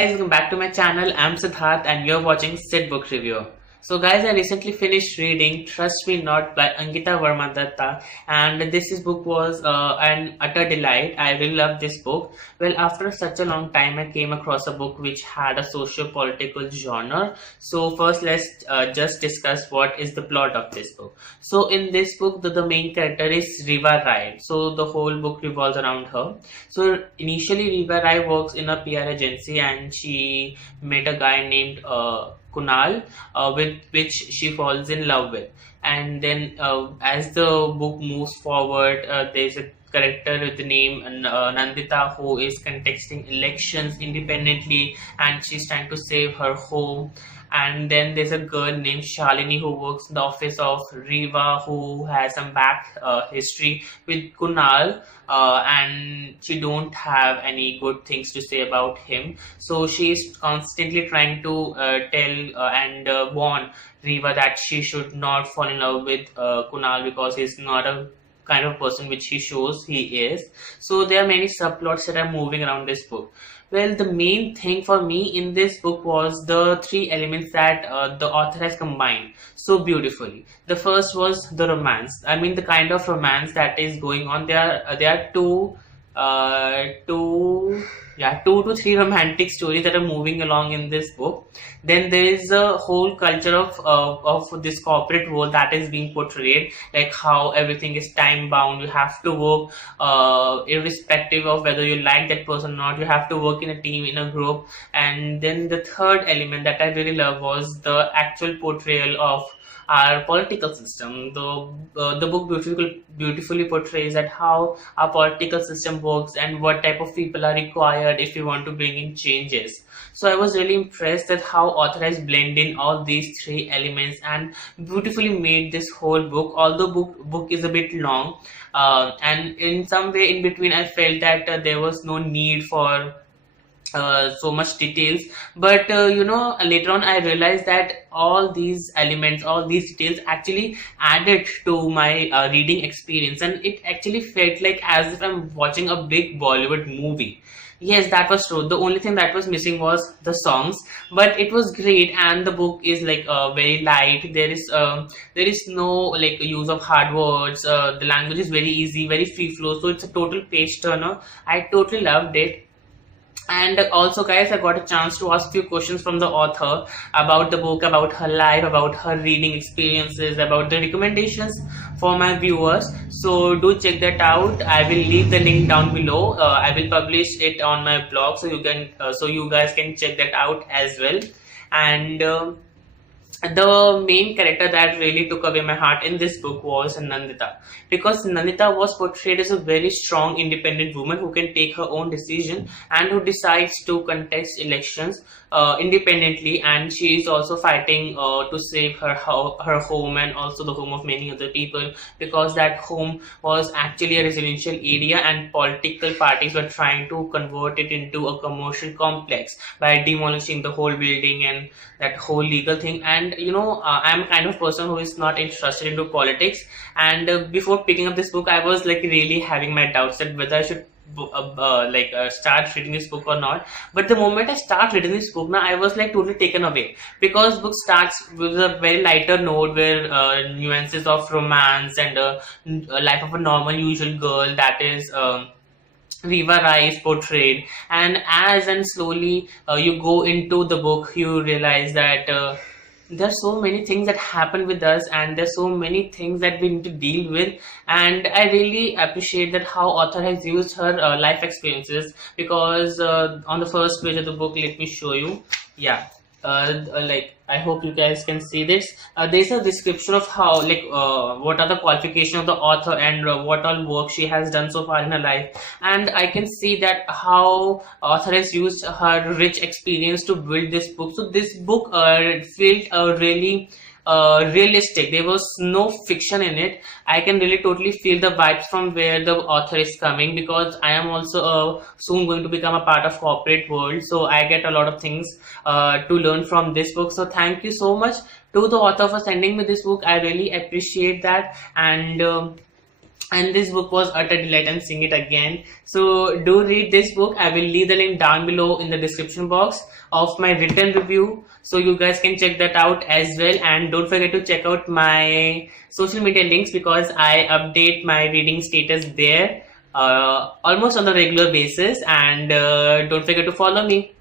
Guys, welcome back to my channel. I'm Siddharth and you're watching SidBookReviewer. So guys, I recently finished reading Trust Me Not by Ankita Verma Datta, and this book was an utter delight. I really love this book. Well, after such a long time, I came across a book which had a socio-political genre. So first, let's just discuss what is the plot of this book. So in this book, the main character is Riva Rai. So the whole book revolves around her. So initially, Riva Rai works in a PR agency, and she met a guy named Kunal, with which she falls in love with. And then, as the book moves forward, there's a character with the name Nandita, who is contesting elections independently, and she's trying to save her home. And then there's a girl named Shalini who works in the office of Riva, who has some back history with Kunal, and she don't have any good things to say about him. So she's constantly trying to tell and warn Riva that she should not fall in love with Kunal, because he's not a kind of person which he shows he is. So there are many subplots that are moving around this book. Well, the main thing for me in this book was the three elements that the author has combined so beautifully. The first was the romance. I mean, the kind of romance that is going on. There are two to three romantic stories that are moving along in this book. Then there is a whole culture of this corporate world that is being portrayed, like how everything is time bound. You have to work irrespective of whether you like that person or not. You have to work in a team, in a group. And then the third element that I really love was the actual portrayal of our political system. The book beautifully portrays that how our political system works and what type of people are required if we want to bring in changes. So I was really impressed at how author has blended in all these three elements and beautifully made this whole book. Although book is a bit long, and in some way in between I felt that there was no need for so much details, but later on I realized that all these elements, all these details actually added to my reading experience, and it actually felt like as if I'm watching a big Bollywood movie. Yes, that was true. The only thing that was missing was the songs, but it was great. And the book is like very light. There is no like use of hard words. The language is very easy, very free flow, so it's a total page turner. I totally loved it. And also guys, I got a chance to ask few questions from the author about the book, about her life, about her reading experiences, about the recommendations for my viewers. So do check that out. I will leave the link down below. I will publish it on my blog, so you guys can check that out as well. And the main character that really took away my heart in this book was Nandita, because Nandita was portrayed as a very strong, independent woman who can take her own decision and who decides to contest elections independently. And she is also fighting to save her home and also the home of many other people, because that home was actually a residential area and political parties were trying to convert it into a commercial complex by demolishing the whole building and that whole legal thing. And I'm a kind of person who is not interested into politics, and before picking up this book I was like really having my doubts that whether I should start reading this book or not. But the moment I start reading this book now, I was like totally taken away, because book starts with a very lighter note where nuances of romance and life of a normal usual girl, that is Riva Rai, is portrayed. And as and slowly you go into the book, you realize that there are so many things that happen with us, and there's so many things that we need to deal with. And I really appreciate that how author has used her life experiences, because on the first page of the book, let me show you. Yeah, I hope you guys can see this. There's a description of how what are the qualifications of the author and what all work she has done so far in her life. And I can see that how author has used her rich experience to build this book. So this book felt really realistic. There was no fiction in it. I can really totally feel the vibes from where the author is coming, because I am also soon going to become a part of corporate world, so I get a lot of things to learn from this book. So thank you so much to the author for sending me this book. I really appreciate that. And and this book was utter delight. And seeing it again, so do read this book. I will leave the link down below in the description box of my written review, so you guys can check that out as well. And don't forget to check out my social media links, because I update my reading status there almost on a regular basis. And don't forget to follow me.